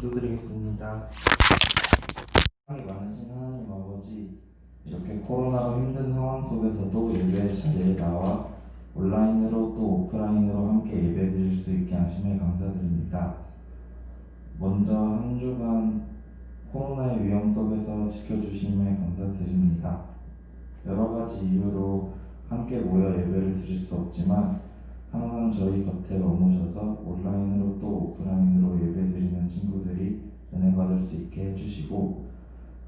기도드리겠습니다. 사랑이 많으신 하나님 아버지, 이렇게 코로나로 힘든 상황 속에서도 예배 자리에 나와 온라인으로 또 오프라인으로 함께 예배드릴 수 있게 하심에 감사드립니다. 먼저 한 주간 코로나의 위험 속에서 지켜주심에 감사드립니다. 여러 가지 이유로 함께 모여 예배를 드릴 수 없지만 항상 저희 곁에 머무셔서 온라인으로 또 오프라인으로 예배드리는 친구들이 은혜 받을 수 있게 해주시고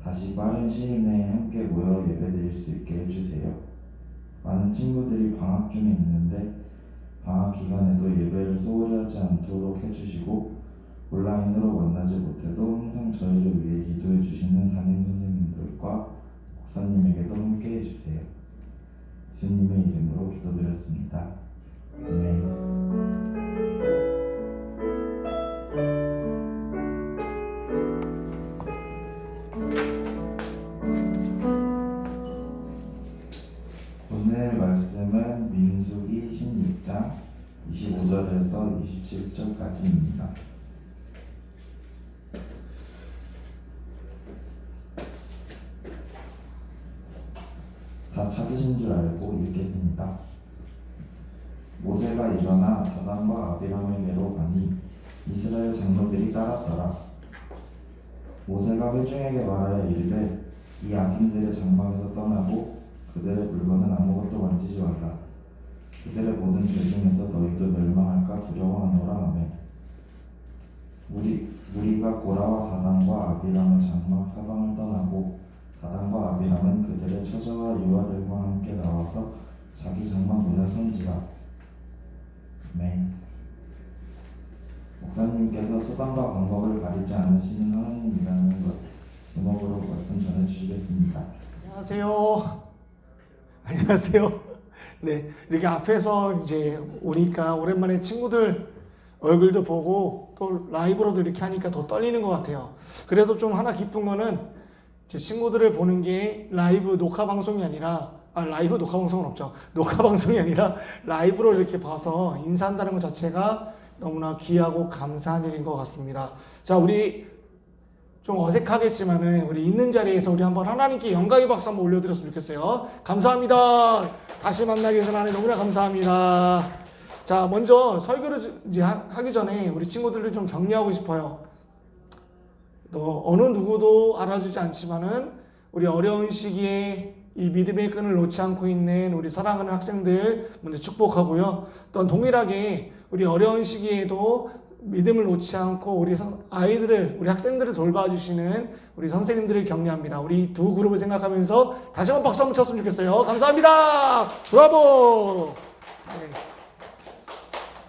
다시 빠른 시일 내에 함께 모여 예배드릴 수 있게 해주세요. 많은 친구들이 방학 중에 있는데 방학 기간에도 예배를 소홀히 하지 않도록 해주시고 온라인으로 만나지 못해도 항상 저희를 위해 기도해 주시는 담임 선생님들과 목사님에게도 함께 해주세요. 예수님의 이름으로 기도드렸습니다. 아멘. 오늘 말씀은 민수기 16장 25절에서 27절까지입니다. 다 찾으신 줄 알고 읽겠습니다. 모세가 일어나 다단과 아비람에게로 가니 이스라엘 장로들이 따랐더라. 모세가 회중에게 말하여 이르되 이 악인들의 장막에서 떠나고 그들의 물건은 아무것도 만지지 말라. 그들의 모든 죄 중에서 너희도 멸망할까 두려워하노라. 아멘. 무리가 고라와 다단과 아비람의 장막 사방을 떠나고 다단과 아비람은 그들의 처자와 유아들과 함께 나와서 자기 장막 문에 선지라. 아멘. 목사님께서 수단과 방법을 가리지 않으시는 하나님이라는 것 제목으로 말씀 전해주시겠습니다. 안녕하세요. 안녕하세요. 네, 이렇게 앞에서 이제 오니까 오랜만에 친구들 얼굴도 보고 또 라이브로도 이렇게 하니까 더 떨리는 것 같아요. 그래도 좀 하나 기쁜 거는 제 친구들을 보는 게 라이브 녹화 방송이 아니라 라이브 녹화 방송은 없죠. 녹화 방송이 아니라 라이브로 이렇게 봐서 인사한다는 것 자체가 너무나 귀하고 감사한 일인 것 같습니다. 자, 우리 좀 어색하겠지만은 우리 있는 자리에서 우리 한번 하나님께 영광의 박수 한번 올려드렸으면 좋겠어요. 감사합니다. 다시 만나게 해서 하나님 너무나 감사합니다. 자, 먼저 설교를 이제 하기 전에 우리 친구들을 좀 격려하고 싶어요. 어느 누구도 알아주지 않지만은 우리 어려운 시기에 이 믿음의 끈을 놓지 않고 있는 우리 사랑하는 학생들 먼저 축복하고요. 또 동일하게 우리 어려운 시기에도 믿음을 놓지 않고 우리 아이들을, 우리 학생들을 돌봐주시는 우리 선생님들을 격려합니다. 우리 두 그룹을 생각하면서 다시 한번 박수 한번 쳤으면 좋겠어요. 감사합니다. 브라보. 네.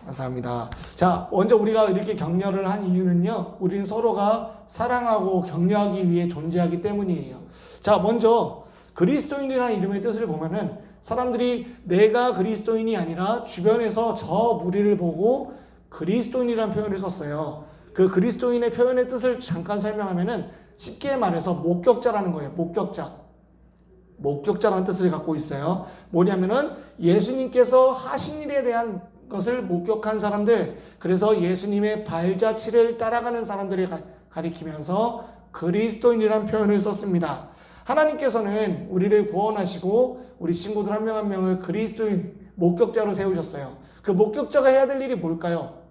감사합니다. 자, 먼저 우리가 이렇게 격려를 한 이유는요, 우리는 서로가 사랑하고 격려하기 위해 존재하기 때문이에요. 자, 먼저 그리스도인이라는 이름의 뜻을 보면은 사람들이 내가 그리스도인이 아니라 주변에서 저 무리를 보고 그리스도인이라는 표현을 썼어요. 그 그리스도인의 표현의 뜻을 잠깐 설명하면은 쉽게 말해서 목격자라는 거예요. 목격자라는 뜻을 갖고 있어요. 뭐냐면은 예수님께서 하신 일에 대한 것을 목격한 사람들, 그래서 예수님의 발자취를 따라가는 사람들을 가리키면서 그리스도인이라는 표현을 썼습니다. 하나님께서는 우리를 구원하시고 우리 친구들 한 명 한 명을 그리스도인 목격자로 세우셨어요. 그 목격자가 해야 될 일이 뭘까요?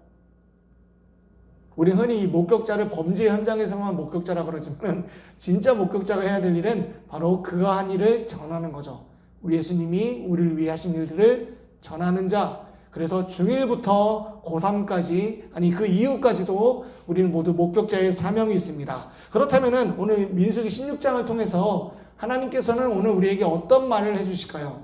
우리 흔히 이 목격자를 범죄 현장에서만 목격자라 그러지만 진짜 목격자가 해야 될 일은 바로 그가 한 일을 전하는 거죠. 우리 예수님이 우리를 위해 하신 일들을 전하는 자. 그래서 중1부터 고3까지, 아니 그 이후까지도 우리는 모두 목격자의 사명이 있습니다. 그렇다면은 오늘 민수기 16장을 통해서 하나님께서는 오늘 우리에게 어떤 말을 해주실까요?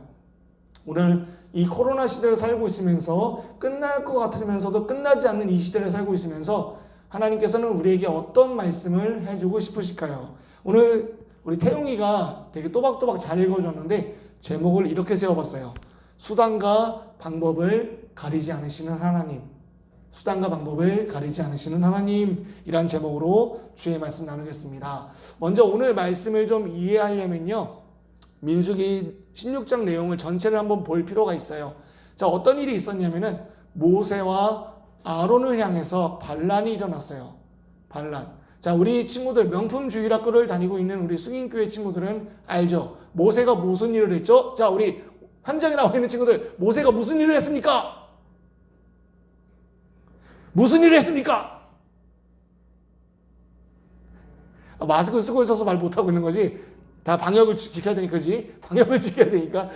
오늘 이 코로나 시대를 살고 있으면서 끝날 것 같으면서도 끝나지 않는 이 시대를 살고 있으면서 하나님께서는 우리에게 어떤 말씀을 해주고 싶으실까요? 오늘 우리 태용이가 되게 또박또박 잘 읽어줬는데 제목을 이렇게 세워봤어요. 수단과 방법을 가리지 않으시는 하나님. 수단과 방법을 가리지 않으시는 하나님이란 제목으로 주의 말씀 나누겠습니다. 먼저 오늘 말씀을 좀 이해하려면요, 민수기 16장 내용을 전체를 한번 볼 필요가 있어요. 자, 어떤 일이 있었냐면은 모세와 아론을 향해서 반란이 일어났어요. 반란. 자, 우리 친구들 명품주일학교를 다니고 있는 우리 승인교회 친구들은 알죠? 모세가 무슨 일을 했죠? 자, 우리 현장에 나와 있는 친구들, 모세가 무슨 일을 했습니까? 무슨 일을 했습니까? 마스크 쓰고 있어서 말 못하고 있는 거지. 다 방역을 지켜야 되니까, 그지? 방역을 지켜야 되니까.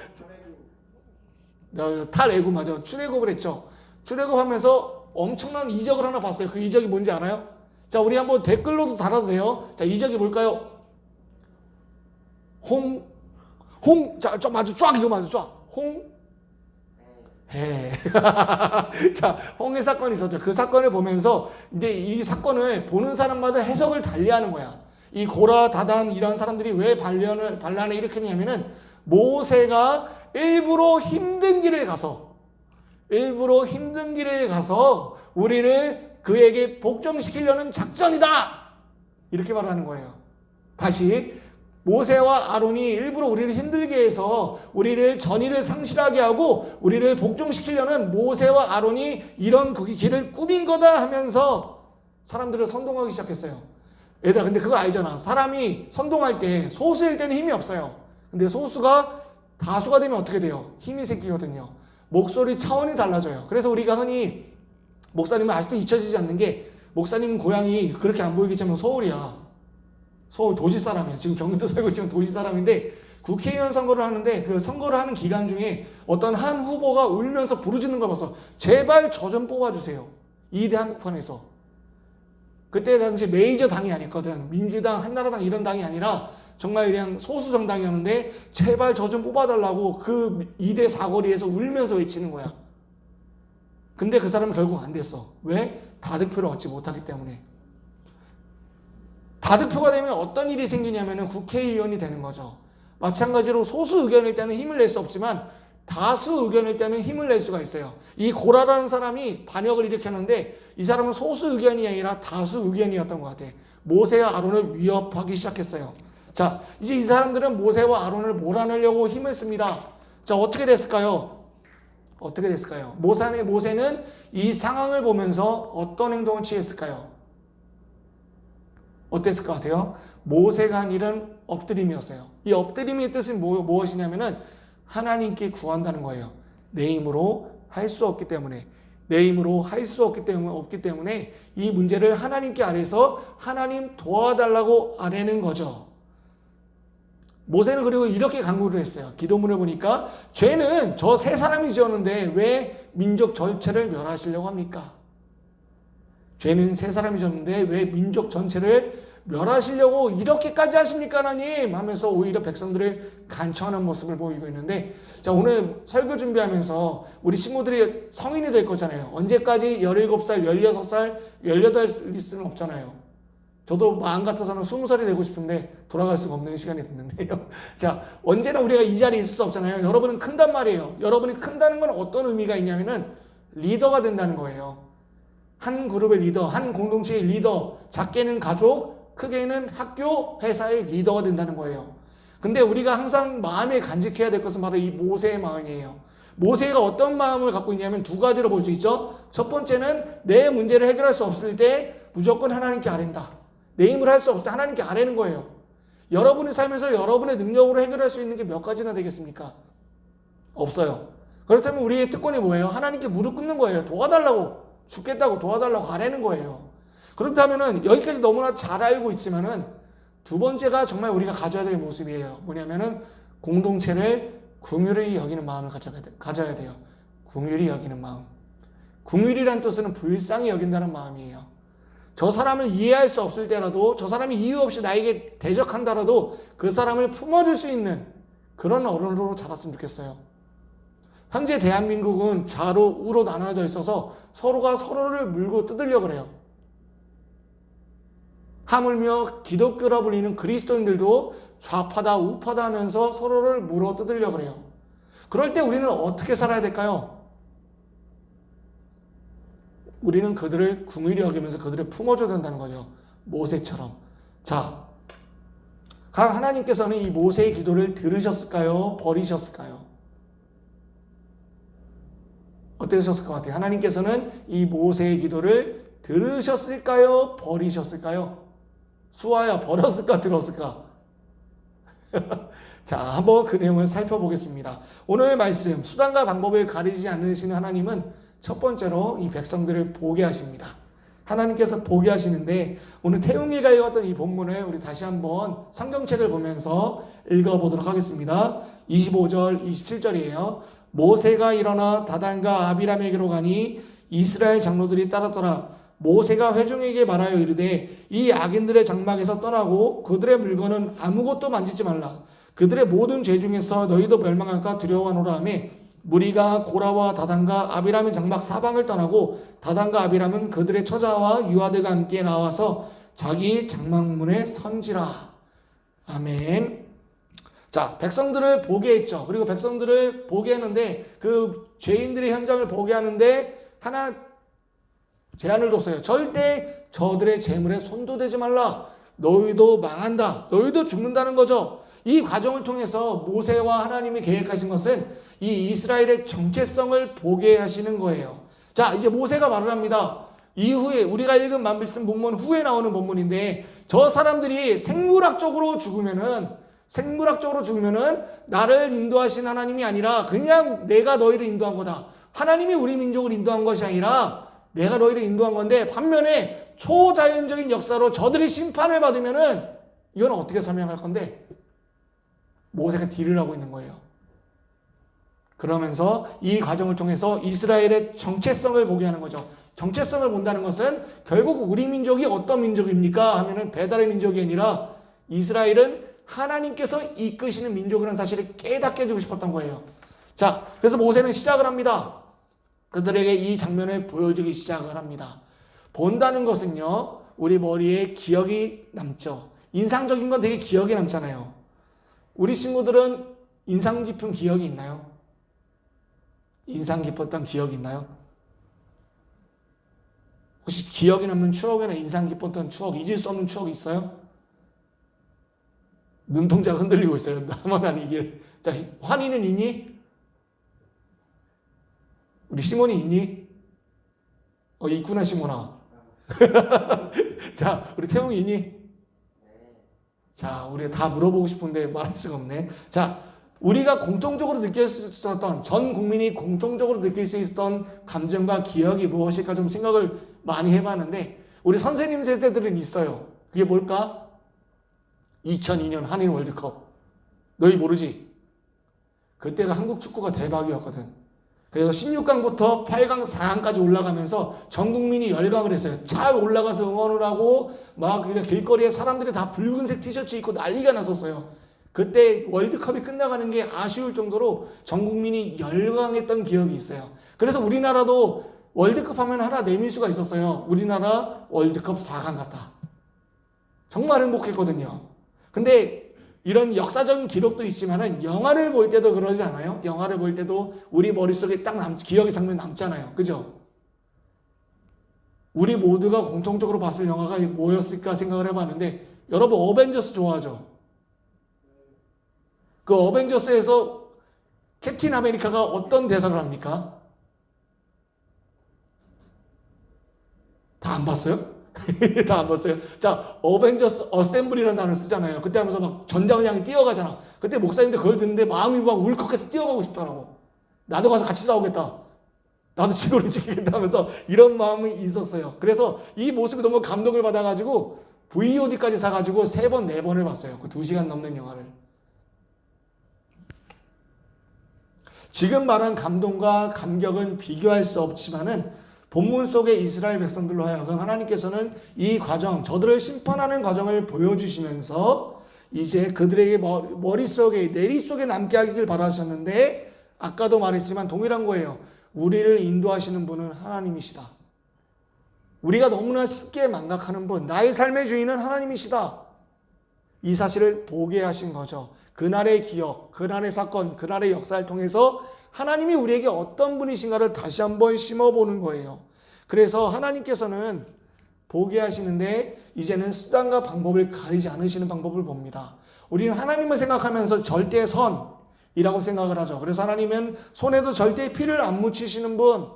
탈애굽 맞아. 출애굽을 했죠. 출애굽하면서 엄청난 이적을 하나 봤어요. 그 이적이 뭔지 알아요? 자, 우리 한번 댓글로도 달아도 돼요. 자, 이적이 뭘까요? 자, 맞아. 쫙 이거 맞아. 쫙. 해. 자, 홍해 사건이 있었죠. 그 사건을 보면서 이제 이 사건을 보는 사람마다 해석을 달리하는 거야. 이 고라, 다단 이런 사람들이 왜 반란을 일으켰냐면은 모세가 일부러 힘든 길을 가서 우리를 그에게 복종시키려는 작전이다. 이렇게 말하는 거예요. 다시 모세와 아론이 일부러 우리를 힘들게 해서 우리를 전의를 상실하게 하고 우리를 복종시키려는 모세와 아론이 이런 그 길을 꾸민 거다 하면서 사람들을 선동하기 시작했어요. 얘들아, 근데 그거 알잖아. 사람이 선동할 때 소수일 때는 힘이 없어요. 근데 소수가 다수가 되면 어떻게 돼요? 힘이 생기거든요. 목소리 차원이 달라져요. 그래서 우리가 흔히 목사님은 아직도 잊혀지지 않는 게 목사님 고향이 그렇게 안 보이겠지만 서울이야. 서울 도시 사람이야. 지금 경기도 살고 있지만 도시 사람인데 국회의원 선거를 하는데 그 선거를 하는 기간 중에 어떤 한 후보가 울면서 부르짖는 걸 봤어. 제발 저 좀 뽑아주세요. 2대 한국판에서. 그때 당시 메이저 당이 아니거든. 민주당, 한나라당 이런 당이 아니라 정말 그냥 소수 정당이었는데 제발 저 좀 뽑아달라고 그 2대 사거리에서 울면서 외치는 거야. 근데 그 사람은 결국 안 됐어. 왜? 다득표를 얻지 못하기 때문에. 다득표가 되면 어떤 일이 생기냐면 국회의원이 되는 거죠. 마찬가지로 소수 의견일 때는 힘을 낼 수 없지만 다수 의견일 때는 힘을 낼 수가 있어요. 이 고라라는 사람이 반역을 일으켰는데 이 사람은 소수 의견이 아니라 다수 의견이었던 것 같아. 모세와 아론을 위협하기 시작했어요. 자, 이제 이 사람들은 모세와 아론을 몰아내려고 힘을 씁니다. 자, 어떻게 됐을까요? 모세는 이 상황을 보면서 어떤 행동을 취했을까요? 어땠을 것 같아요? 모세가 한 일은 엎드림이었어요. 이 엎드림의 뜻은 무엇이냐면은 하나님께 구한다는 거예요. 내 힘으로 할 수 없기 때문에. 없기 때문에 이 문제를 하나님께 아뢰서 하나님 도와달라고 아뢰는 거죠. 모세는 그리고 이렇게 간구를 했어요. 기도문을 보니까 죄는 저 세 사람이 지었는데 왜 민족 전체를 멸하시려고 합니까? 죄는 세 사람이 지었는데 왜 민족 전체를 멸하시려고 이렇게까지 하십니까 하나님? 하면서 오히려 백성들을 간청하는 모습을 보이고 있는데, 자, 오늘 설교 준비하면서 우리 친구들이 성인이 될 거잖아요. 언제까지 17살, 16살, 18일 수는 없잖아요. 저도 마음 같아서는 20살이 되고 싶은데 돌아갈 수가 없는 시간이 됐는데요. 자, 언제나 우리가 이 자리에 있을 수 없잖아요. 여러분은 큰단 말이에요. 여러분이 큰다는 건 어떤 의미가 있냐면은 리더가 된다는 거예요. 한 그룹의 리더, 한 공동체의 리더, 작게는 가족, 크게는 학교, 회사의 리더가 된다는 거예요. 근데 우리가 항상 마음에 간직해야 될 것은 바로 이 모세의 마음이에요. 모세가 어떤 마음을 갖고 있냐면 두 가지로 볼 수 있죠. 첫 번째는 내 문제를 해결할 수 없을 때 무조건 하나님께 아뢰는다. 내 힘을 할 수 없을 때 하나님께 아뢰는 거예요. 여러분이 살면서 여러분의 능력으로 해결할 수 있는 게 몇 가지나 되겠습니까? 없어요. 그렇다면 우리의 특권이 뭐예요? 하나님께 무릎 꿇는 거예요. 도와달라고, 죽겠다고 도와달라고 아뢰는 거예요. 그렇다면은 여기까지 너무나 잘 알고 있지만은 두 번째가 정말 우리가 가져야 될 모습이에요. 뭐냐면은 공동체를 긍휼히 여기는 마음을 가져야 돼요. 긍휼히 여기는 마음. 긍휼이란 뜻은 불쌍히 여긴다는 마음이에요. 저 사람을 이해할 수 없을 때라도, 저 사람이 이유 없이 나에게 대적한다라도 그 사람을 품어줄 수 있는 그런 어른으로 자랐으면 좋겠어요. 현재 대한민국은 좌로 우로 나눠져 있어서 서로가 서로를 물고 뜯으려고 그래요. 하물며 기독교라 불리는 그리스도인들도 좌파다 우파다 하면서 서로를 물어 뜯으려고 그래요. 그럴 때 우리는 어떻게 살아야 될까요? 우리는 그들을 긍휼히 여기면서 그들을 품어줘야 된다는 거죠. 모세처럼. 자, 하나님께서는 이 모세의 기도를 들으셨을까요? 버리셨을까요? 어떠셨을 것 같아요? 하나님께서는 이 모세의 기도를 들으셨을까요? 버리셨을까요? 수아야 버렸을까 들었을까? 자, 한번 그 내용을 살펴보겠습니다. 오늘 말씀, 수단과 방법을 가리지 않으시는 하나님은 첫 번째로 이 백성들을 보게 하십니다. 하나님께서 보게 하시는데 오늘 태웅이가 읽었던 이 본문을 우리 다시 한번 성경책을 보면서 읽어보도록 하겠습니다. 25절, 27절이에요. 모세가 일어나 다단과 아비람에게로 가니 이스라엘 장로들이 따랐더라. 모세가 회중에게 말하여 이르되 이 악인들의 장막에서 떠나고 그들의 물건은 아무것도 만지지 말라. 그들의 모든 죄 중에서 너희도 멸망할까 두려워하노라 하며 무리가 고라와 다단과 아비람의 장막 사방을 떠나고 다단과 아비람은 그들의 처자와 유아들과 함께 나와서 자기 장막문에 선지라. 아멘. 자, 백성들을 보게 했죠. 그리고 백성들을 보게 하는데 그 죄인들의 현장을 보게 하는데 하나 제한을 뒀어요. 절대 저들의 재물에 손도 대지 말라. 너희도 망한다. 너희도 죽는다는 거죠. 이 과정을 통해서 모세와 하나님이 계획하신 것은 이 이스라엘의 정체성을 보게 하시는 거예요. 자, 이제 모세가 말을 합니다. 이후에 우리가 읽은 말씀 본문 후에 나오는 본문인데 저 사람들이 생물학적으로 죽으면은 나를 인도하신 하나님이 아니라 그냥 내가 너희를 인도한 거다. 하나님이 우리 민족을 인도한 것이 아니라 내가 너희를 인도한 건데 반면에 초자연적인 역사로 저들이 심판을 받으면은 이건 어떻게 설명할 건데 모세가 딜을 하고 있는 거예요. 그러면서 이 과정을 통해서 이스라엘의 정체성을 보게 하는 거죠. 정체성을 본다는 것은 결국 우리 민족이 어떤 민족입니까? 하면은 배달의 민족이 아니라 이스라엘은 하나님께서 이끄시는 민족이라는 사실을 깨닫게 해주고 싶었던 거예요. 자, 그래서 모세는 시작을 합니다. 그들에게 이 장면을 보여주기 시작을 합니다. 본다는 것은요, 우리 머리에 기억이 남죠. 인상적인 건 되게 기억에 남잖아요. 우리 친구들은 인상 깊은 기억이 있나요? 인상 깊었던 기억이 있나요? 혹시 기억에 남는 추억이나 인상 깊었던 추억, 잊을 수 없는 추억이 있어요? 눈동자가 흔들리고 있어요. 나만 아니길. 자, 환희는 있니? 우리 시몬이 있니? 있구나, 시몬아. 자, 우리 태웅이 있니? 자, 우리 다 물어보고 싶은데 말할 수가 없네. 자, 우리가 공통적으로 느낄 수 있었던, 전 국민이 공통적으로 느낄 수 있었던 감정과 기억이 무엇일까 좀 생각을 많이 해봤는데, 우리 선생님 세대들은 있어요. 그게 뭘까? 2002년 한일 월드컵. 너희 모르지? 그때가 한국 축구가 대박이었거든. 그래서 16강부터 8강, 4강까지 올라가면서 전 국민이 열광을 했어요. 잘 올라가서 응원을 하고 막 그냥 길거리에 사람들이 다 붉은색 티셔츠 입고 난리가 났었어요. 그때 월드컵이 끝나가는 게 아쉬울 정도로 전 국민이 열광했던 기억이 있어요. 그래서 우리나라도 월드컵 하면 하나 내밀 수가 있었어요. 우리나라 월드컵 4강 갔다. 정말 행복했거든요. 근데 이런 역사적인 기록도 있지만은 영화를 볼 때도 그러지 않아요? 영화를 볼 때도 우리 머릿속에 딱 기억의 장면 남잖아요. 그죠? 우리 모두가 공통적으로 봤을 영화가 뭐였을까 생각을 해봤는데, 여러분 어벤져스 좋아하죠? 그 어벤져스에서 캡틴 아메리카가 어떤 대사를 합니까? 다 안 봤어요? 다 안 봤어요? 자, 어벤져스 어셈블이라는 단어를 쓰잖아요. 그때 하면서 막 전장을 향해 뛰어가잖아. 그때 목사님들 그걸 듣는데 마음이 막 울컥해서 뛰어가고 싶더라고. 나도 가서 같이 싸우겠다. 나도 지구를 지키겠다 하면서 이런 마음이 있었어요. 그래서 이 모습이 너무 감동을 받아가지고 VOD까지 사가지고 3번, 4번을 봤어요. 그 2시간 넘는 영화를. 지금 말한 감동과 감격은 비교할 수 없지만은 본문 속의 이스라엘 백성들로 하여금 하나님께서는 이 과정, 저들을 심판하는 과정을 보여주시면서 이제 그들에게 머릿속에, 내리속에 남게 하기를 바라셨는데, 아까도 말했지만 동일한 거예요. 우리를 인도하시는 분은 하나님이시다. 우리가 너무나 쉽게 망각하는 분, 나의 삶의 주인은 하나님이시다. 이 사실을 보게 하신 거죠. 그날의 기억, 그날의 사건, 그날의 역사를 통해서 하나님이 우리에게 어떤 분이신가를 다시 한번 심어보는 거예요. 그래서 하나님께서는 보게 하시는데 이제는 수단과 방법을 가리지 않으시는 방법을 봅니다. 우리는 하나님을 생각하면서 절대 선이라고 생각을 하죠. 그래서 하나님은 손에도 절대 피를 안 묻히시는 분,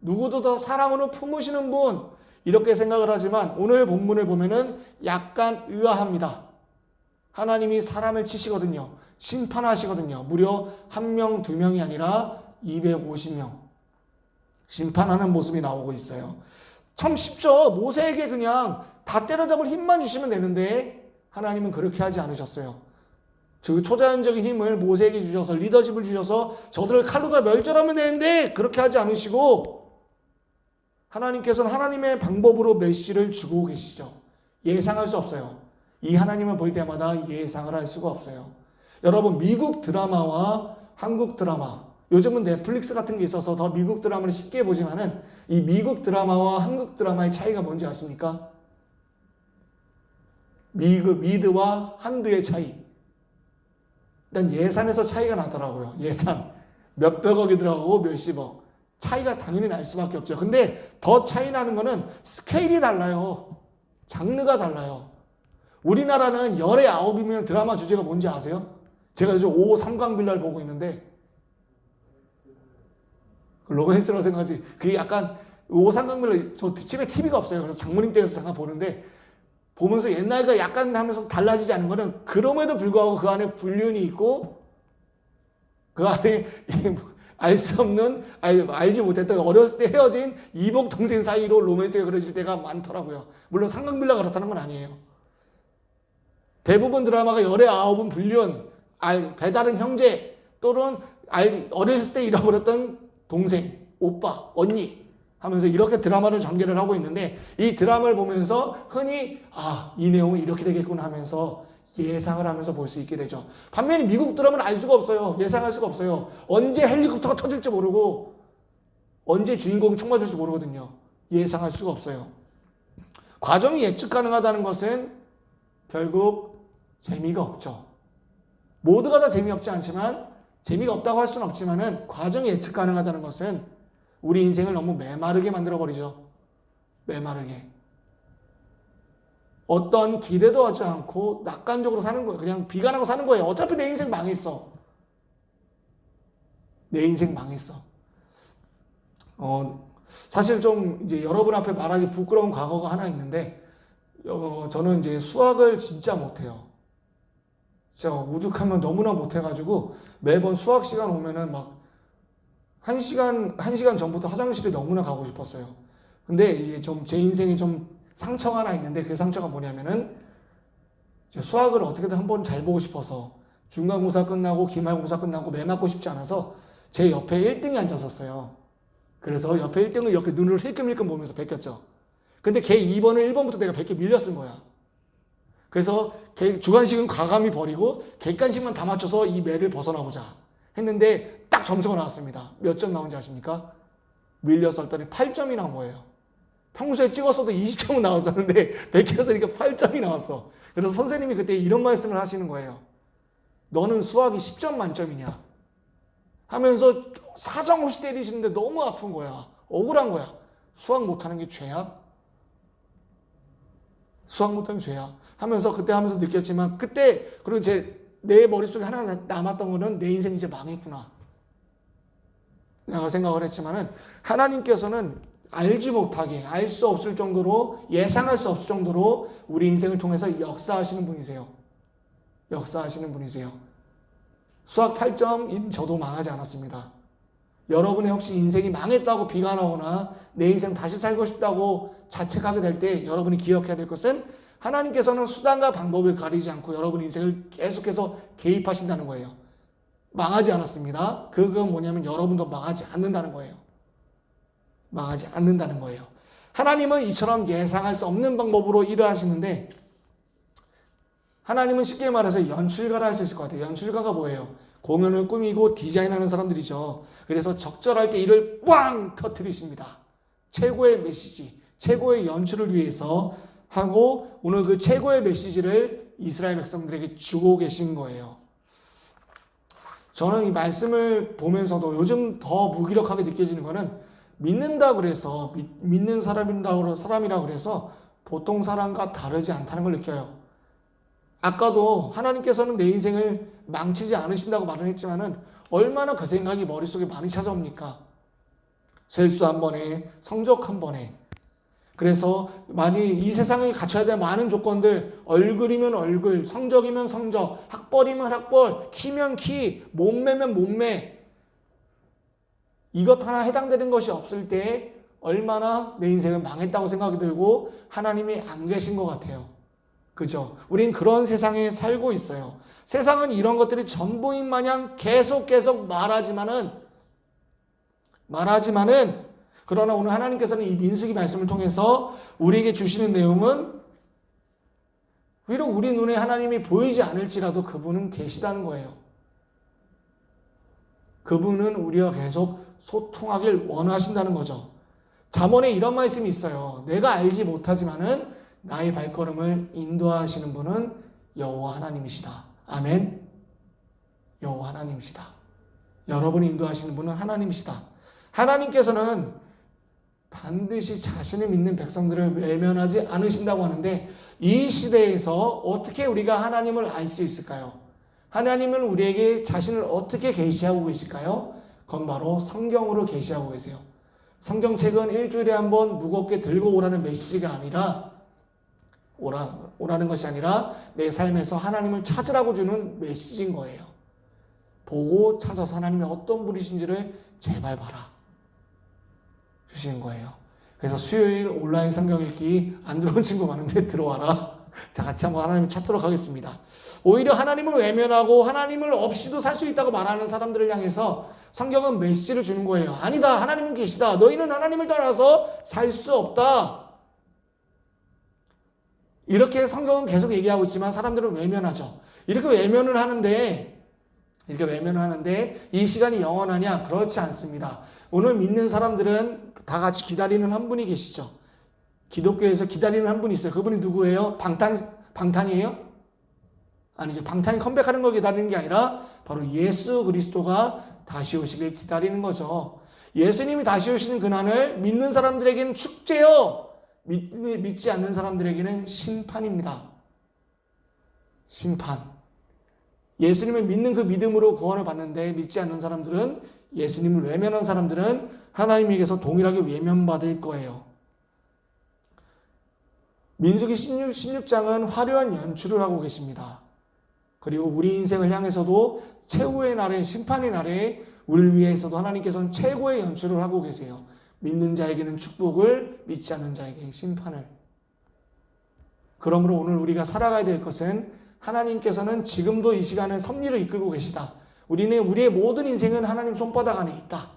누구도 더 사랑으로 품으시는 분, 이렇게 생각을 하지만 오늘 본문을 보면은 약간 의아합니다. 하나님이 사람을 치시거든요. 심판하시거든요. 무려 1명, 2명이 아니라 250명. 심판하는 모습이 나오고 있어요. 참 쉽죠. 모세에게 그냥 다 때려잡을 힘만 주시면 되는데 하나님은 그렇게 하지 않으셨어요. 그 초자연적인 힘을 모세에게 주셔서 리더십을 주셔서 저들을 칼로 다 멸절하면 되는데 그렇게 하지 않으시고 하나님께서는 하나님의 방법으로 메시지를 주고 계시죠. 예상할 수 없어요. 이 하나님을 볼 때마다 예상을 할 수가 없어요. 여러분 미국 드라마와 한국 드라마 요즘은 넷플릭스 같은 게 있어서 더 미국 드라마를 쉽게 보지만은 이 미국 드라마와 한국 드라마의 차이가 뭔지 아십니까? 미드와 한드의 차이. 일단 예산에서 차이가 나더라고요. 예산. 몇백억이 들어가고 몇십억. 차이가 당연히 날 수밖에 없죠. 근데 더 차이 나는 거는 스케일이 달라요. 장르가 달라요. 우리나라는 열의 아홉이면 드라마 주제가 뭔지 아세요? 제가 요즘 5호 삼광빌라를 보고 있는데 로맨스라고 생각하지. 그게 약간 5호 삼광빌라 저 집에 TV가 없어요. 그래서 장모님 댁에서 잠깐 보는데 보면서 옛날과 약간 하면서 달라지지 않은 거는 그럼에도 불구하고 그 안에 불륜이 있고 그 안에 알 수 없는 알지 못했던 어렸을 때 헤어진 이복 동생 사이로 로맨스가 그려질 때가 많더라고요. 물론 삼광빌라가 그렇다는 건 아니에요. 대부분 드라마가 열의 아홉은 불륜, 배다른 형제 또는 어렸을 때 잃어버렸던 동생, 오빠, 언니 하면서 이렇게 드라마를 전개를 하고 있는데 이 드라마를 보면서 흔히 이 내용은 이렇게 되겠구나 하면서 예상을 하면서 볼 수 있게 되죠. 반면에 미국 드라마는 알 수가 없어요. 예상할 수가 없어요. 언제 헬리콥터가 터질지 모르고 언제 주인공이 총 맞을지 모르거든요. 예상할 수가 없어요. 과정이 예측 가능하다는 것은 결국 재미가 없죠. 모두가 다 재미없지 않지만 재미가 없다고 할 수는 없지만은 과정이 예측 가능하다는 것은 우리 인생을 너무 메마르게 만들어버리죠. 메마르게. 어떤 기대도 하지 않고 낙관적으로 사는 거예요. 그냥 비관하고 사는 거예요. 어차피 내 인생 망했어. 내 인생 망했어. 사실 좀 이제 여러분 앞에 말하기 부끄러운 과거가 하나 있는데 저는 이제 수학을 진짜 못해요. 진짜 오죽하면 너무나 못해가지고 매번 수학 시간 오면은 막 1시간 전부터 화장실에 너무나 가고 싶었어요. 근데 이제 좀 제 인생에 좀 상처가 하나 있는데 그 상처가 뭐냐면은 수학을 어떻게든 한번 잘 보고 싶어서 중간고사 끝나고 기말고사 끝나고 매 맞고 싶지 않아서 제 옆에 1등이 앉았었어요. 그래서 옆에 1등을 이렇게 눈을 힐끔힐끔 보면서 베꼈죠. 근데 걔 2번을 1번부터 내가 100개 밀려 쓴 거야. 그래서 걔 주관식은 과감히 버리고 객관식만 다 맞춰서 이 매를 벗어나보자 했는데 딱 점수가 나왔습니다. 몇 점 나온지 아십니까? 밀려서 했더니 8점이 나온 거예요. 평소에 찍었어도 20점은 나왔었는데 100개 쓰니까 8점이 나왔어. 그래서 선생님이 그때 이런 말씀을 하시는 거예요. 너는 수학이 10점 만점이냐? 하면서 사정없이 때리시는데 너무 아픈 거야. 억울한 거야. 수학 못하는 게 죄야? 수학 못하는 게 죄야? 하면서 그때 하면서 느꼈지만 그때 그리고 내 머릿속에 하나 남았던 거는 내 인생 이제 망했구나. 내가 생각을 했지만은 하나님께서는 알지 못하게 알 수 없을 정도로 예상할 수 없을 정도로 우리 인생을 통해서 역사하시는 분이세요. 역사하시는 분이세요. 수학 8점 저도 망하지 않았습니다. 여러분의 혹시 인생이 망했다고 비관하거나 내 인생 다시 살고 싶다고 자책하게 될 때 여러분이 기억해야 될 것은 하나님께서는 수단과 방법을 가리지 않고 여러분 인생을 계속해서 개입하신다는 거예요. 망하지 않았습니다. 그건 뭐냐면 여러분도 망하지 않는다는 거예요. 망하지 않는다는 거예요. 하나님은 이처럼 예상할 수 없는 방법으로 일을 하시는데 하나님은 쉽게 말해서 연출가라 할 수 있을 것 같아요. 연출가가 뭐예요? 공연을 꾸미고 디자인하는 사람들이죠. 그래서 적절할 때 이를 꽝 터뜨리십니다. 최고의 메시지, 최고의 연출을 위해서 하고 오늘 그 최고의 메시지를 이스라엘 백성들에게 주고 계신 거예요. 저는 이 말씀을 보면서도 요즘 더 무기력하게 느껴지는 거는 믿는다 그래서 믿는 사람이라 그래서 보통 사람과 다르지 않다는 걸 느껴요. 아까도 하나님께서는 내 인생을 망치지 않으신다고 말은 했지만은 얼마나 그 생각이 머릿속에 많이 찾아옵니까? 실수 한 번에, 성적 한 번에. 그래서 많이 이 세상에 갖춰야 될 많은 조건들, 얼굴이면 얼굴, 성적이면 성적, 학벌이면 학벌, 키면 키, 몸매면 몸매, 이것 하나 해당되는 것이 없을 때 얼마나 내 인생은 망했다고 생각이 들고 하나님이 안 계신 것 같아요. 그죠? 우린 그런 세상에 살고 있어요. 세상은 이런 것들이 전부인 마냥 계속 말하지만은 그러나 오늘 하나님께서는 이 민수기 말씀을 통해서 우리에게 주시는 내용은 비록 우리 눈에 하나님이 보이지 않을지라도 그분은 계시다는 거예요. 그분은 우리와 계속 소통하길 원하신다는 거죠. 잠언에 이런 말씀이 있어요. 내가 알지 못하지만은 나의 발걸음을 인도하시는 분은 여호와 하나님이시다. 아멘. 여호와 하나님이시다. 여러분이 인도하시는 분은 하나님이시다. 하나님께서는 반드시 자신을 믿는 백성들을 외면하지 않으신다고 하는데 이 시대에서 어떻게 우리가 하나님을 알 수 있을까요? 하나님은 우리에게 자신을 어떻게 계시하고 계실까요? 그건 바로 성경으로 계시하고 계세요. 성경책은 일주일에 한 번 무겁게 들고 오라는 메시지가 아니라 오라는 것이 아니라 내 삶에서 하나님을 찾으라고 주는 메시지인 거예요. 보고 찾아서 하나님이 어떤 분이신지를 제발 봐라 주시는 거예요. 그래서 수요일 온라인 성경 읽기 안 들어온 친구 많은데 들어와라. 자, 같이 한번 하나님을 찾도록 하겠습니다. 오히려 하나님을 외면하고 하나님을 없이도 살 수 있다고 말하는 사람들을 향해서 성경은 메시지를 주는 거예요. 아니다. 하나님은 계시다. 너희는 하나님을 따라서 살 수 없다. 이렇게 성경은 계속 얘기하고 있지만 사람들은 외면하죠. 이렇게 외면을 하는데 이 시간이 영원하냐? 그렇지 않습니다. 오늘 믿는 사람들은 다 같이 기다리는 한 분이 계시죠. 기독교에서 기다리는 한 분이 있어요. 그분이 누구예요? 방탄이에요? 아니죠. 방탄이 컴백하는 걸 기다리는 게 아니라 바로 예수 그리스도가 다시 오시길 기다리는 거죠. 예수님이 다시 오시는 그날을 믿는 사람들에게는 축제요. 믿지 않는 사람들에게는 심판입니다. 심판. 예수님을 믿는 그 믿음으로 구원을 받는데 믿지 않는 사람들은, 예수님을 외면한 사람들은 하나님에게서 동일하게 외면받을 거예요. 민수기 16장은 화려한 연출을 하고 계십니다. 그리고 우리 인생을 향해서도 최후의 날에, 심판의 날에 우리를 위해서도 하나님께서는 최고의 연출을 하고 계세요. 믿는 자에게는 축복을, 믿지 않는 자에게는 심판을. 그러므로 오늘 우리가 살아가야 될 것은 하나님께서는 지금도 이 시간을 섭리를 이끌고 계시다. 우리의 모든 인생은 하나님 손바닥 안에 있다.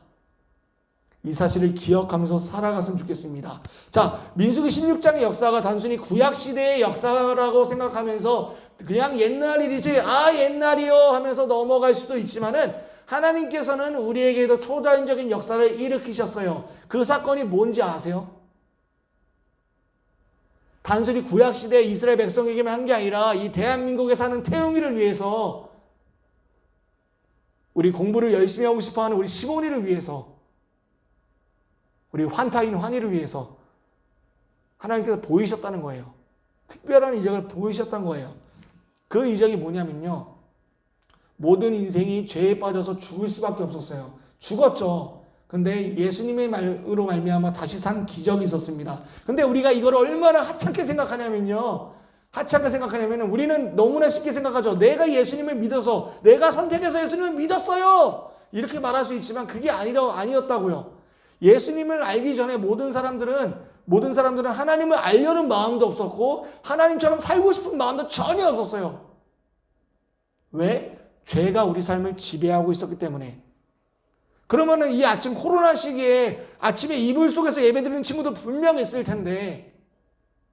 이 사실을 기억하면서 살아갔으면 좋겠습니다. 자, 민수기 16장의 역사가 단순히 구약시대의 역사라고 생각하면서 그냥 옛날 일이지, 옛날이요 하면서 넘어갈 수도 있지만은 하나님께서는 우리에게도 초자연적인 역사를 일으키셨어요. 그 사건이 뭔지 아세요? 단순히 구약시대 이스라엘 백성에게만 한 게 아니라 이 대한민국에 사는 태웅이를 위해서, 우리 공부를 열심히 하고 싶어하는 우리 시몬이를 위해서, 우리 환타인 환희를 위해서 하나님께서 보이셨다는 거예요. 특별한 이적을 보이셨던 거예요. 그 이적이 뭐냐면요, 모든 인생이 죄에 빠져서 죽을 수밖에 없었어요. 죽었죠. 근데 예수님의 말으로 말미암아 다시 산 기적이 있었습니다. 근데 우리가 이걸 얼마나 하찮게 생각하냐면요, 우리는 너무나 쉽게 생각하죠. 내가 예수님을 믿어서, 내가 선택해서 예수님을 믿었어요, 이렇게 말할 수 있지만 그게 아니었다고요. 예수님을 알기 전에 모든 사람들은 하나님을 알려는 마음도 없었고 하나님처럼 살고 싶은 마음도 전혀 없었어요. 왜? 죄가 우리 삶을 지배하고 있었기 때문에. 그러면은 이 아침 코로나 시기에 아침에 이불 속에서 예배드리는 친구도 분명 있을 텐데,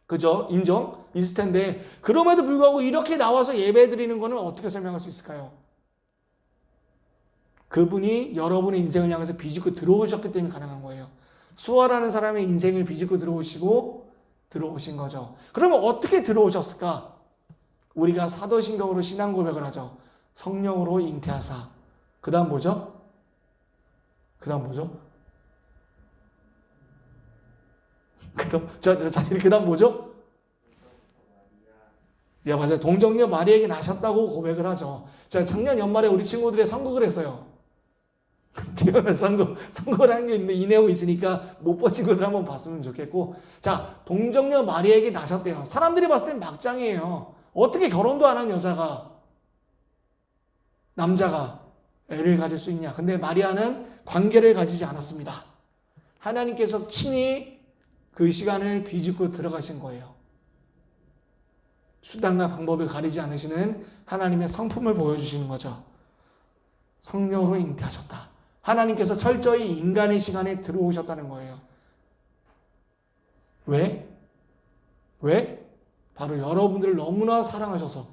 그죠? 인정? 있을 텐데, 그럼에도 불구하고 이렇게 나와서 예배드리는 거는 어떻게 설명할 수 있을까요? 그분이 여러분의 인생을 향해서 비집고 들어오셨기 때문에 가능한 거예요. 수아라는 사람의 인생을 비집고 들어오신 거죠. 그러면 어떻게 들어오셨을까? 우리가 사도신경으로 신앙 고백을 하죠. 성령으로 잉태하사. 그 다음 뭐죠? 그 다음 뭐죠? 야, 맞아요. 동정녀 마리아에게 나셨다고 고백을 하죠. 자, 작년 연말에 우리 친구들이 선곡을 했어요. 기원을 선거를 한 게 있는데 이 내용이 있으니까 못 본 친구들 한번 봤으면 좋겠고. 자, 동정녀 마리아에게 나셨대요. 사람들이 봤을 땐 막장이에요. 어떻게 결혼도 안 한 여자가, 남자가 애를 가질 수 있냐. 근데 마리아는 관계를 가지지 않았습니다. 하나님께서 친히 그 시간을 비집고 들어가신 거예요. 수단과 방법을 가리지 않으시는 하나님의 성품을 보여주시는 거죠. 성령으로 잉태하셨다. 하나님께서 철저히 인간의 시간에 들어오셨다는 거예요. 왜? 바로 여러분들을 너무나 사랑하셔서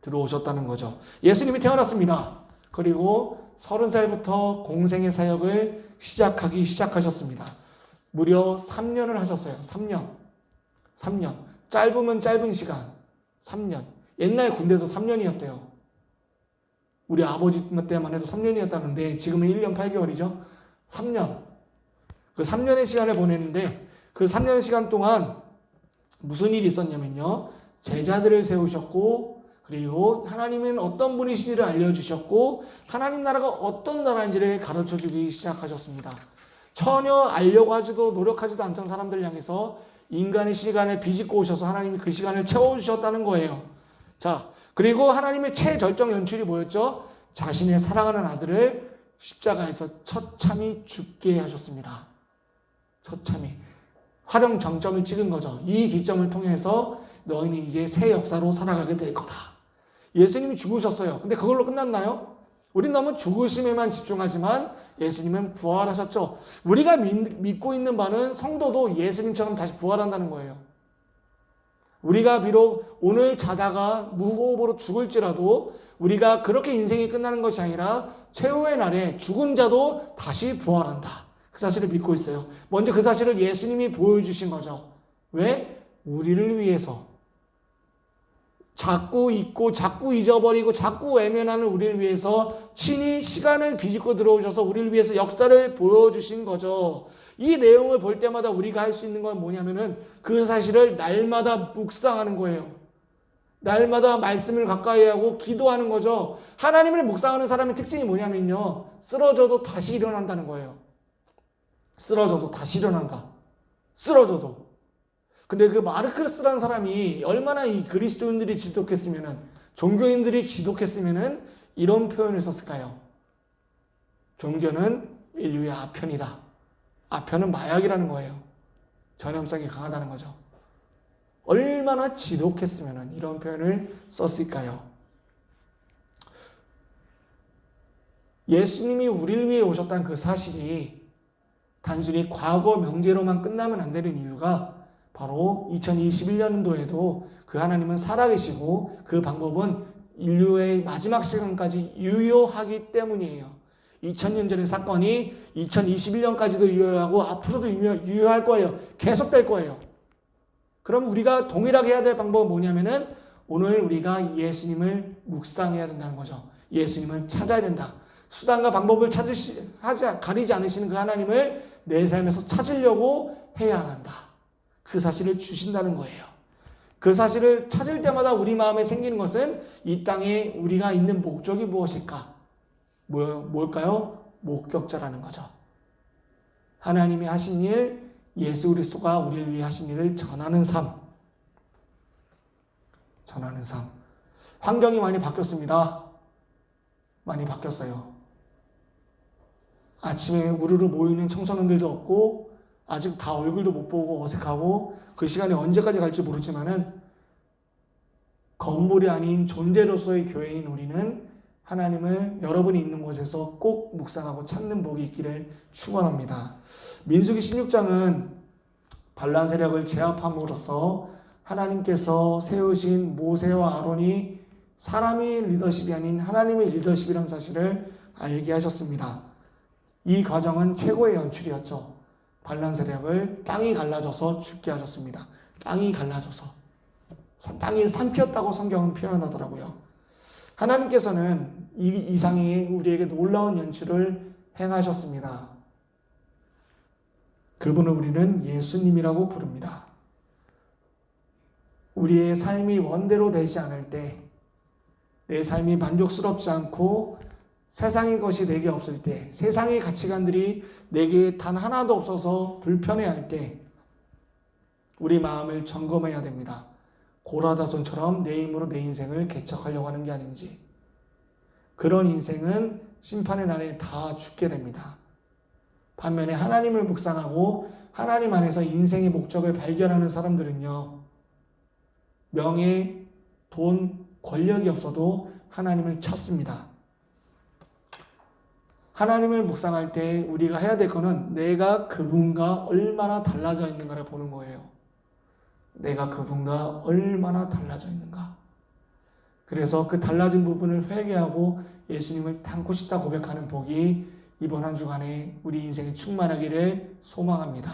들어오셨다는 거죠. 예수님이 태어났습니다. 그리고 30살부터 공생의 사역을 시작하셨습니다. 무려 3년을 하셨어요. 3년. 짧으면 짧은 시간. 3년. 옛날 군대도 3년이었대요. 우리 아버지 때만 해도 3년이었다는데 지금은 1년 8개월이죠. 3년. 그 3년의 시간을 보냈는데 그 3년의 시간 동안 무슨 일이 있었냐면요. 제자들을 세우셨고 그리고 하나님은 어떤 분이신지를 알려주셨고 하나님 나라가 어떤 나라인지를 가르쳐주기 시작하셨습니다. 전혀 알려고 하지도 노력하지도 않던 사람들을 향해서 인간의 시간을 비집고 오셔서 하나님이 그 시간을 채워주셨다는 거예요. 자, 그리고 하나님의 최절정 연출이 뭐였죠? 자신의 사랑하는 아들을 십자가에서 처참히 죽게 하셨습니다. 처참히. 활용 정점을 찍은 거죠. 이 기점을 통해서 너희는 이제 새 역사로 살아가게 될 거다. 예수님이 죽으셨어요. 근데 그걸로 끝났나요? 우린 너무 죽으심에만 집중하지만 예수님은 부활하셨죠. 우리가 믿고 있는 바는 성도도 예수님처럼 다시 부활한다는 거예요. 우리가 비록 오늘 자다가 무호흡으로 죽을지라도 우리가 그렇게 인생이 끝나는 것이 아니라 최후의 날에 죽은 자도 다시 부활한다. 그 사실을 믿고 있어요. 먼저 그 사실을 예수님이 보여주신 거죠. 왜? 우리를 위해서. 자꾸 잊고 자꾸 잊어버리고 자꾸 외면하는 우리를 위해서 친히 시간을 비집고 들어오셔서 우리를 위해서 역사를 보여주신 거죠. 이 내용을 볼 때마다 우리가 할 수 있는 건 뭐냐면은 그 사실을 날마다 묵상하는 거예요. 날마다 말씀을 가까이 하고 기도하는 거죠. 하나님을 묵상하는 사람의 특징이 뭐냐면요. 쓰러져도 다시 일어난다는 거예요. 쓰러져도 다시 일어난다. 쓰러져도. 근데 그 마르크스라는 사람이 얼마나 이 그리스도인들이 지독했으면은, 종교인들이 지독했으면은 이런 표현을 썼을까요? 종교는 인류의 아편이다. 아편은 마약이라는 거예요. 전염성이 강하다는 거죠. 얼마나 지독했으면은 이런 표현을 썼을까요? 예수님이 우리를 위해 오셨다는 그 사실이 단순히 과거 명제로만 끝나면 안 되는 이유가 바로 2021년도에도 그 하나님은 살아계시고 그 방법은 인류의 마지막 시간까지 유효하기 때문이에요. 2000년 전의 사건이 2021년까지도 유효하고 앞으로도 유효할 거예요. 계속될 거예요. 그럼 우리가 동일하게 해야 될 방법은 뭐냐면은 오늘 우리가 예수님을 묵상해야 된다는 거죠. 예수님을 찾아야 된다. 수단과 방법을 가리지 않으시는 그 하나님을 내 삶에서 찾으려고 해야 한다. 그 사실을 주신다는 거예요. 그 사실을 찾을 때마다 우리 마음에 생기는 것은 이 땅에 우리가 있는 목적이 무엇일까? 뭘까요? 목격자라는 거죠. 하나님이 하신 일, 예수 그리스도가 우리를 위해 하신 일을 전하는 삶. 전하는 삶. 환경이 많이 바뀌었습니다. 많이 바뀌었어요. 아침에 우르르 모이는 청소년들도 없고 아직 다 얼굴도 못 보고 어색하고 그 시간이 언제까지 갈지 모르지만은 건물이 아닌 존재로서의 교회인 우리는 하나님을 여러분이 있는 곳에서 꼭 묵상하고 찾는 복이 있기를 축원합니다. 민수기 16장은 반란 세력을 제압함으로써 하나님께서 세우신 모세와 아론이 사람의 리더십이 아닌 하나님의 리더십이라는 사실을 알게 하셨습니다. 이 과정은 최고의 연출이었죠. 반란 세력을 땅이 갈라져서 죽게 하셨습니다. 땅이 갈라져서. 땅이 산피었다고 성경은 표현하더라고요. 하나님께서는 이 이상의 우리에게 놀라운 연출을 행하셨습니다. 그분을 우리는 예수님이라고 부릅니다. 우리의 삶이 원대로 되지 않을 때, 내 삶이 만족스럽지 않고 세상의 것이 내게 없을 때, 세상의 가치관들이 내게 단 하나도 없어서 불편해할 때 우리 마음을 점검해야 됩니다. 고라다손처럼 내 힘으로 내 인생을 개척하려고 하는 게 아닌지. 그런 인생은 심판의 날에 다 죽게 됩니다. 반면에 하나님을 묵상하고 하나님 안에서 인생의 목적을 발견하는 사람들은요, 명예, 돈, 권력이 없어도 하나님을 찾습니다. 하나님을 묵상할 때 우리가 해야 될 거는 내가 그분과 얼마나 달라져 있는가를 보는 거예요. 내가 그분과 얼마나 달라져 있는가. 그래서 그 달라진 부분을 회개하고 예수님을 닮고 싶다 고백하는 복이 이번 한 주간에 우리 인생에 충만하기를 소망합니다.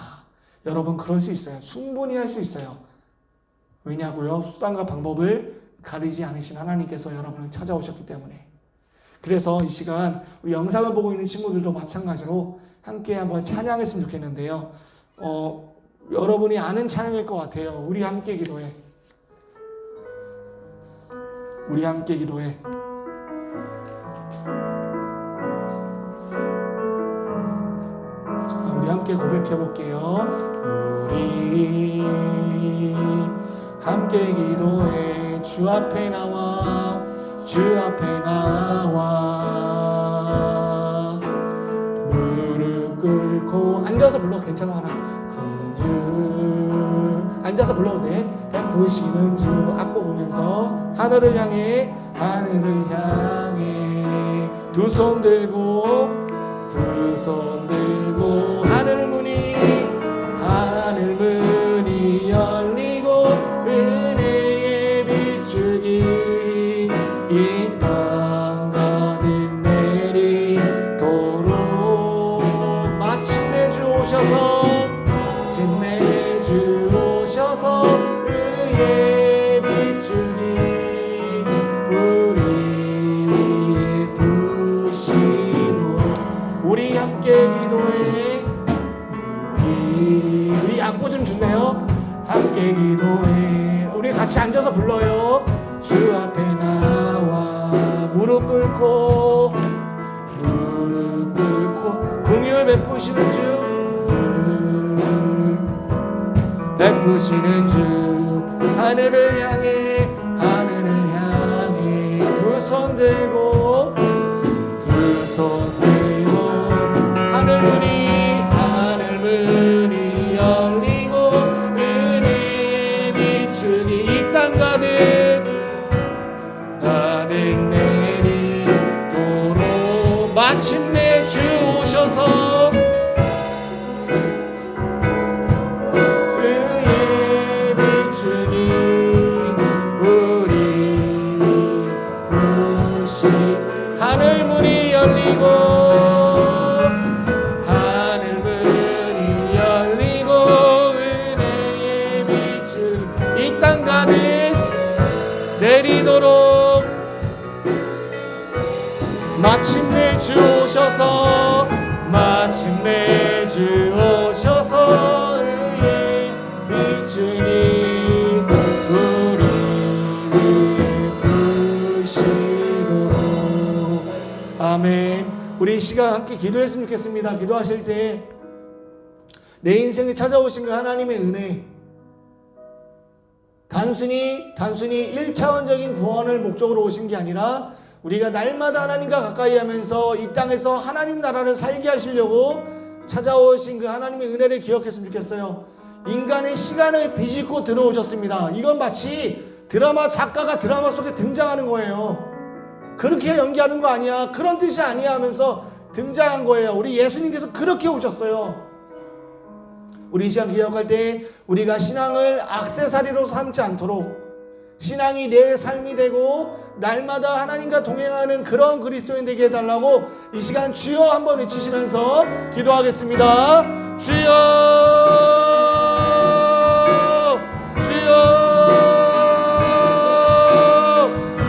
여러분 그럴 수 있어요. 충분히 할 수 있어요. 왜냐고요? 수단과 방법을 가리지 않으신 하나님께서 여러분을 찾아오셨기 때문에. 그래서 이 시간 우리 영상을 보고 있는 친구들도 마찬가지로 함께 한번 찬양했으면 좋겠는데요. 여러분이 아는 찬양일 것 같아요. 우리 함께 기도해. 우리 함께 기도해. 자, 우리 함께 고백해 볼게요. 우리 함께 기도해. 주 앞에 나와. 주 앞에 나와. 무릎 꿇고 앉아서 불러. 괜찮아 하나. 앉아서 불러도 돼. 베푸시는 주 악보 보면서 하늘을 향해 하늘을 향해 두 손 들고 하늘 문이 열리고 은혜의 빗줄기 이 땅 가득 내리도록 마침내 주 오셔서 의의 빗줄기 우리 위에 부시도록 우리 함께 기도해. 우리 악보 좀 주네요. 함께 기도해. 우리 같이 앉아서 불러요. 주 앞에 나와 무릎 꿇고 긍휼 베푸시는 주 하늘을 향해 두 손 들고 하늘 문이 열리고 은혜의 빗줄기 이 땅 가득 내리도록 마침내 주 오셔서 하늘 문이 열리고 은혜의 빛을 이 땅 가득 내리도록 마침내 주 오셔서 의의 빛줄이 우리 위에 부시도록. 아멘. 우리 이 시간 함께 기도했으면 좋겠습니다. 기도하실 때 내 인생에 찾아오신 그 하나님의 은혜, 단순히 1차원적인 구원을 목적으로 오신 게 아니라 우리가 날마다 하나님과 가까이 하면서 이 땅에서 하나님 나라를 살게 하시려고 찾아오신 그 하나님의 은혜를 기억했으면 좋겠어요. 인간의 시간을 비집고 들어오셨습니다. 이건 마치 드라마 작가가 드라마 속에 등장하는 거예요. 그렇게 연기하는 거 아니야, 그런 뜻이 아니야 하면서 등장한 거예요. 우리 예수님께서 그렇게 오셨어요. 우리 이 시간 기억할 때 우리가 신앙을 액세서리로 삼지 않도록 신앙이 내 삶이 되고 날마다 하나님과 동행하는 그런 그리스도인 되게 해달라고 이 시간 주여 한번 외치시면서 기도하겠습니다. 주여, 주여.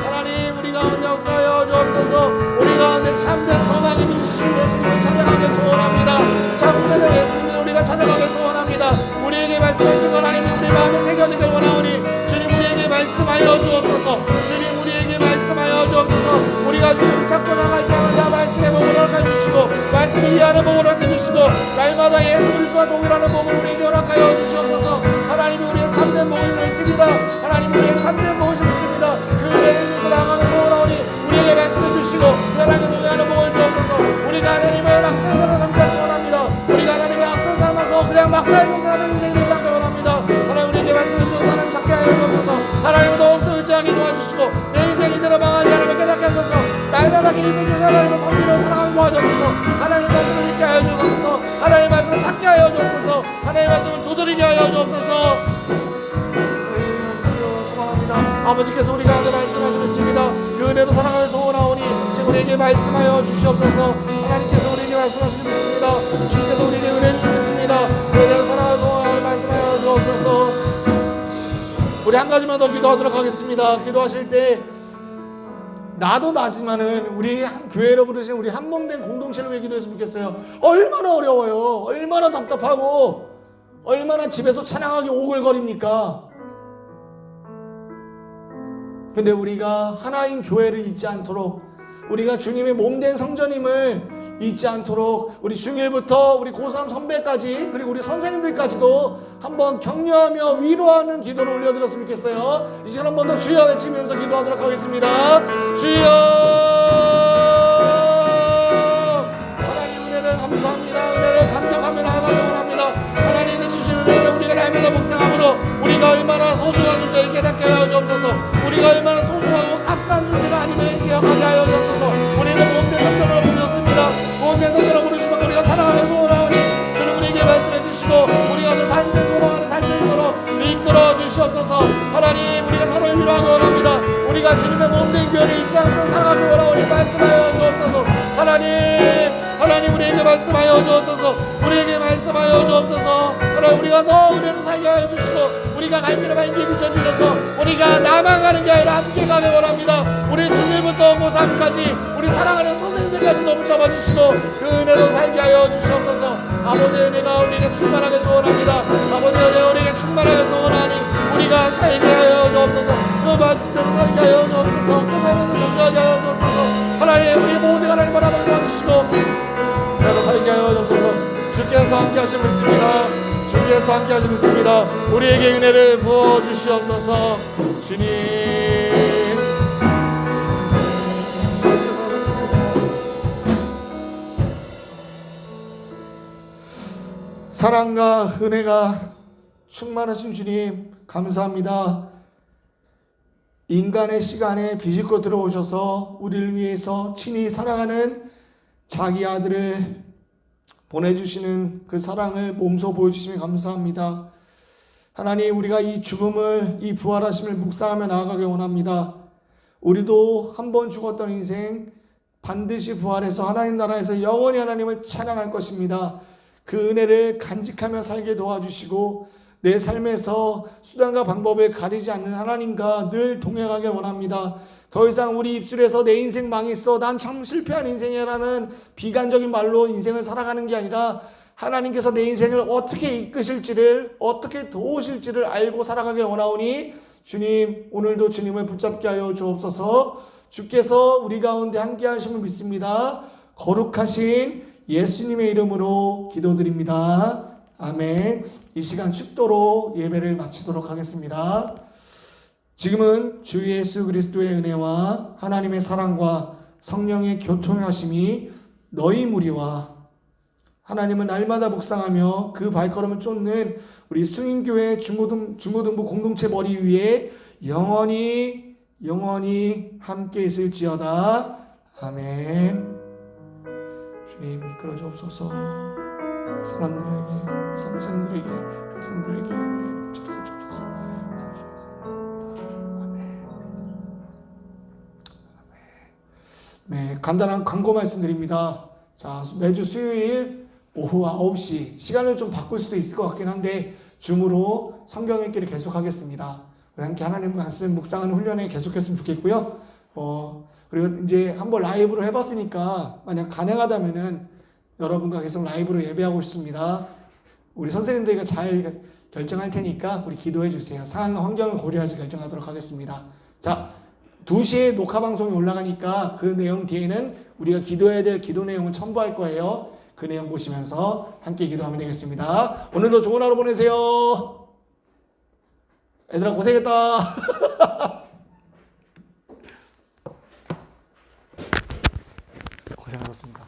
하나님 우리 가운데 역사하여 주옵소서. 우리 가운데 참된 소망이 주신 예수님을 찾아가게 소원합니다. 참된 예수님을 우리가 찾아가게 소원합니다. 우리에게 말씀하신 하나님 우리 마음에 새겨지길 원하오니 주님 우리에게 말씀하여 주옵소서. 주님 우리에게 말씀하여 주옵소서. 우리가 주님 찾고 나갈 때마다 하나님의 성리를 사랑하며 도와주옵소서. 하나님의 말씀을 읽게 하여 주옵소서. 하나님의 말씀을 찾게 하여 주옵소서. 하나님의 말씀을 두드리게 하여 주옵소서. 소망합니다. 아버지께서 우리가 하는 말씀하시겠습니다. 그 은혜로 사랑하여 소원하오니 지금 우리에게 말씀하여 주시옵소서. 하나님께서 우리에게 말씀하시는 믿습니다. 주님께서 우리에게 은혜 주시는 믿습니다. 그 은혜로 사랑하여 소원하오니 말씀하여 주옵소서. 우리 한 가지만 더 기도하도록 하겠습니다. 기도하실 때 나도 나지만은 우리 교회로 부르신 우리 한몸된 공동체를 위해 기도했으면 좋겠어요. 얼마나 어려워요. 얼마나 답답하고 얼마나 집에서 찬양하기 오글거립니까? 근데 우리가 하나인 교회를 잊지 않도록, 우리가 주님의 몸된 성전임을 잊지 않도록 우리 중1부터 우리 고3 선배까지 그리고 우리 선생님들까지도 한번 격려하며 위로하는 기도를 올려드렸으면 좋겠어요. 이 시간 한 번 더 주여 외치면서 기도하도록 하겠습니다. 주여, 하나님 은혜를 감사합니다. 은혜를 감격하며 나아가기 원합니다. 하나님의 주신 은혜를 우리가 날마다 묵상함으로 우리가 얼마나 소중한 존재를 깨닫게 하여 주옵소서. 우리가 얼마나 소중하고 값싼 존재가 아님을 기억하게 하여 주옵소서. 우리는 몸된 성전으로 부르셨습니다. 몸된 성전으로 부르시면 우리가 사랑하여 소원하오니 주는 우리에게 말씀해 주시고 우리가 그 삶을 소망하는 살 수 있도록 이끌어 주시옵소서. 하나님, 우리가 서로를 위로하기 원합니다. 우리가 주님의 몸된 교회를 잊지 않고 살아가기 원하오니 말씀하여 주옵소서. 하나님 우리에게 말씀하여 주옵소서. 우리에게 말씀하여 주옵소서. 하나님, 우리가 더 은혜로 살게 하여 주시고 우리가 갈 길을 밝게 비춰주셔서 우리가 나만 가는 게 아니라 함께 가기 원합니다. 우리 중1부터 고3까지 우리 사랑하는 선생님들까지도 붙잡아주시고 그 은혜로 살게 하여 주시옵소서. 아버지의 은혜가 우리에게 충만하게 소원합니다. 아버지의 은혜가 우리에게 충만하게 소원하니 우리가 살게 하여 주옵소서. 그 말씀대로 살게 하여 주옵소서. 그 삶에서 존재하게 하여 주옵소서. 하나님, 우리 모두가 하나님 바라보고 도와주시고 은혜로 살게 하여 주옵소서. 주께서 함께 하시고 있습니다. 주께서 함께 하시고 있습니다. 우리에게 은혜를 부어주시옵소서. 주님, 사랑과 은혜가 충만하신 주님 감사합니다. 인간의 시간에 비집고 들어오셔서 우리를 위해서 친히 사랑하는 자기 아들을 보내주시는 그 사랑을 몸소 보여주시면 감사합니다. 하나님, 우리가 이 죽음을, 이 부활하심을 묵상하며 나아가길 원합니다. 우리도 한 번 죽었던 인생 반드시 부활해서 하나님 나라에서 영원히 하나님을 찬양할 것입니다. 그 은혜를 간직하며 살게 도와주시고 내 삶에서 수단과 방법을 가리지 않는 하나님과 늘 동행하길 원합니다. 더 이상 우리 입술에서 내 인생 망했어, 난 참 실패한 인생이라는 비관적인 말로 인생을 살아가는 게 아니라 하나님께서 내 인생을 어떻게 이끄실지를, 어떻게 도우실지를 알고 살아가길 원하오니 주님, 오늘도 주님을 붙잡게 하여 주옵소서. 주께서 우리 가운데 함께 하심을 믿습니다. 거룩하신 예수님의 이름으로 기도드립니다. 아멘. 이 시간 축도로 예배를 마치도록 하겠습니다. 지금은 주 예수 그리스도의 은혜와 하나님의 사랑과 성령의 교통하심이 너희 무리와 하나님은 날마다 묵상하며 그 발걸음을 쫓는 우리 승인교회 중고등부 공동체 머리 위에 영원히 함께 있을지어다. 아멘. 주님, 이끌어 주옵소서. 사람들에게, 선생들에게, 학생들에게 은혜를 붙여 주옵소서. 아멘. 네, 간단한 광고 말씀드립니다. 자, 매주 수요일 오후 9시 시간을 좀 바꿀 수도 있을 것 같긴 한데 줌으로 성경 읽기를 계속하겠습니다. 우리 함께 하나님 말씀 묵상하는 훈련에 계속했으면 좋겠고요. 그리고 이제 한번 라이브로 해봤으니까 만약 가능하다면은 여러분과 계속 라이브로 예배하고 싶습니다. 우리 선생님들과 잘 결정할 테니까 우리 기도해 주세요. 상황과 환경을 고려해서 결정하도록 하겠습니다. 자, 2시에 녹화 방송이 올라가니까 그 내용 뒤에는 우리가 기도해야 될 기도 내용을 첨부할 거예요. 그 내용 보시면서 함께 기도하면 되겠습니다. 오늘도 좋은 하루 보내세요. 얘들아, 고생했다. 고생하셨습니다.